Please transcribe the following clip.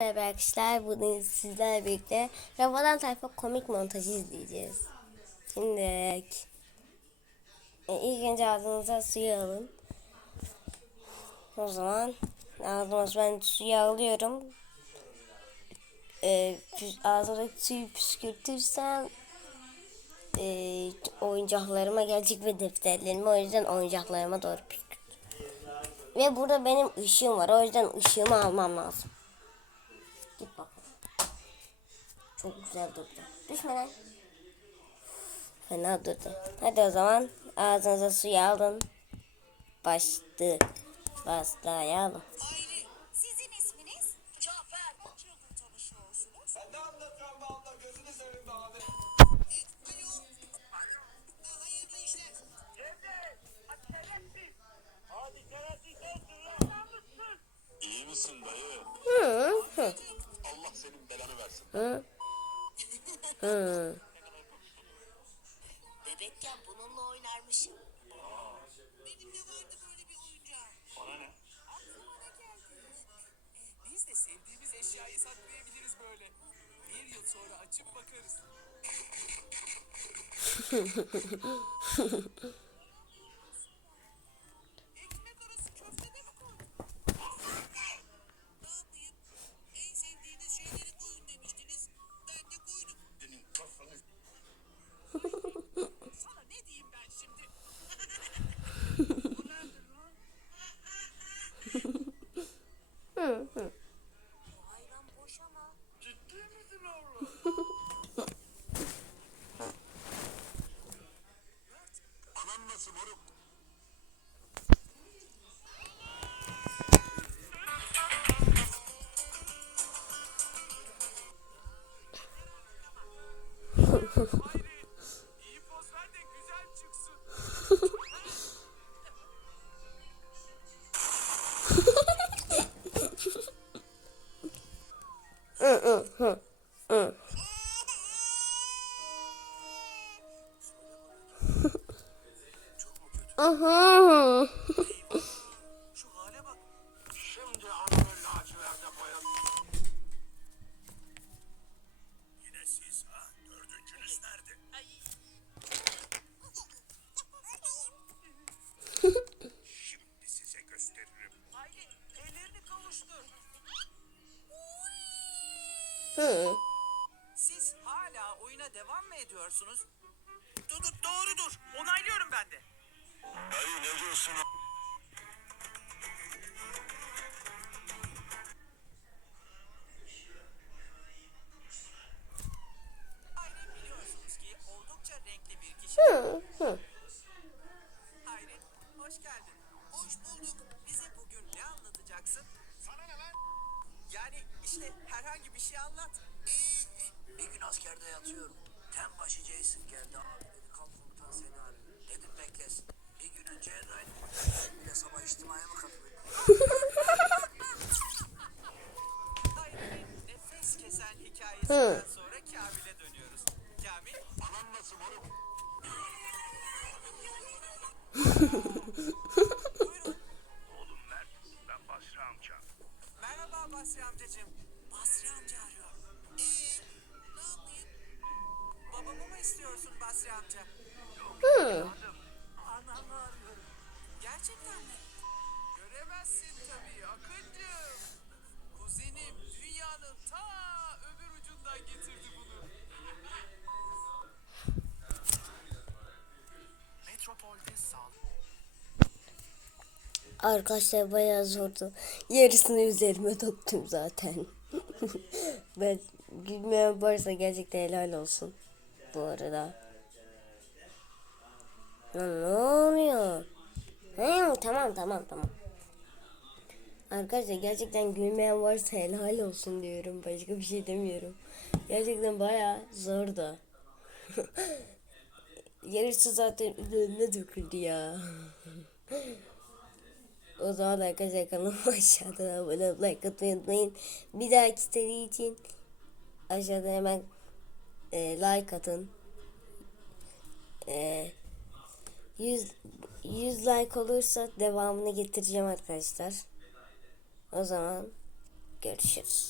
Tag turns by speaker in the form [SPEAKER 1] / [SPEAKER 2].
[SPEAKER 1] Merhaba arkadaşlar, bugün sizlerle birlikte Ramadan Tayfa komik montajı izleyeceğiz. Şimdi e, ilk önce ağzınıza suyu alın. O zaman ağzıma ben suyu alıyorum. E, ağzımdaki suyu püskürtürsem e, oyuncaklarıma gelecek ve defterlerime o yüzden oyuncaklarıma doğru püskürt. Ve burada benim ışığım var o yüzden ışığımı almam lazım. Git bakalım. Çok güzel durdu. Düşme lan. Fena durdu. Hadi o zaman ağzınıza suyu alın. Başlı. Başlayalım.
[SPEAKER 2] İyi misin dayı?
[SPEAKER 1] Hı hı
[SPEAKER 2] senin belanı versin.
[SPEAKER 1] hı. Hı.
[SPEAKER 3] Bebekken bununla oynarmışım. Benim de vardı böyle bir oyuncağım.
[SPEAKER 4] Bana ne?
[SPEAKER 3] Aklıma ne geldi?
[SPEAKER 5] Biz de sevdiğimiz eşyayı saklayabiliriz böyle. Bir yıl sonra açıp bakarız.
[SPEAKER 3] Bu hayvan boş ama.
[SPEAKER 4] Ciddi
[SPEAKER 5] kavuştur.
[SPEAKER 1] Hı.
[SPEAKER 5] Siz hala oyuna devam mı ediyorsunuz? Dur, dur, doğrudur. Onaylıyorum ben de.
[SPEAKER 2] Dayı ne diyorsun?
[SPEAKER 1] Hı. Hı.
[SPEAKER 5] Hoş geldin. Hoş bulduk. Bize bugün ne anlatacaksın?
[SPEAKER 4] Sana ne lan?
[SPEAKER 5] Yani işte herhangi bir şey anlat.
[SPEAKER 4] Ee, bir gün askerde yatıyorum. Tenbaşı Jason geldi. Abi dedi kalk komutan seni arıyor. Dedim beklesin.
[SPEAKER 1] Hı.
[SPEAKER 5] Arıyorum. Gerçekten mi? Göremezsin tabii Akıncığım. Kuzenim dünyanın ta öbür ucundan getirdi bunu. Metropol'de sağlık.
[SPEAKER 1] Arkadaşlar bayağı zordu. Yarısını üzerime döktüm zaten. ben gülmeyen varsa gerçekten helal olsun. Bu arada. Ne oluyor? Tamam tamam tamam. Arkadaşlar gerçekten gülmeyen varsa helal olsun diyorum. Başka bir şey demiyorum. Gerçekten bayağı zordu. Yarısı zaten üzerine döküldü ya. O zaman arkadaşlar kanalıma aşağıdan abone olup like atmayı unutmayın. Bir dahaki seri için aşağıda hemen e, like atın. E, 100, 100 like olursa devamını getireceğim arkadaşlar. O zaman görüşürüz.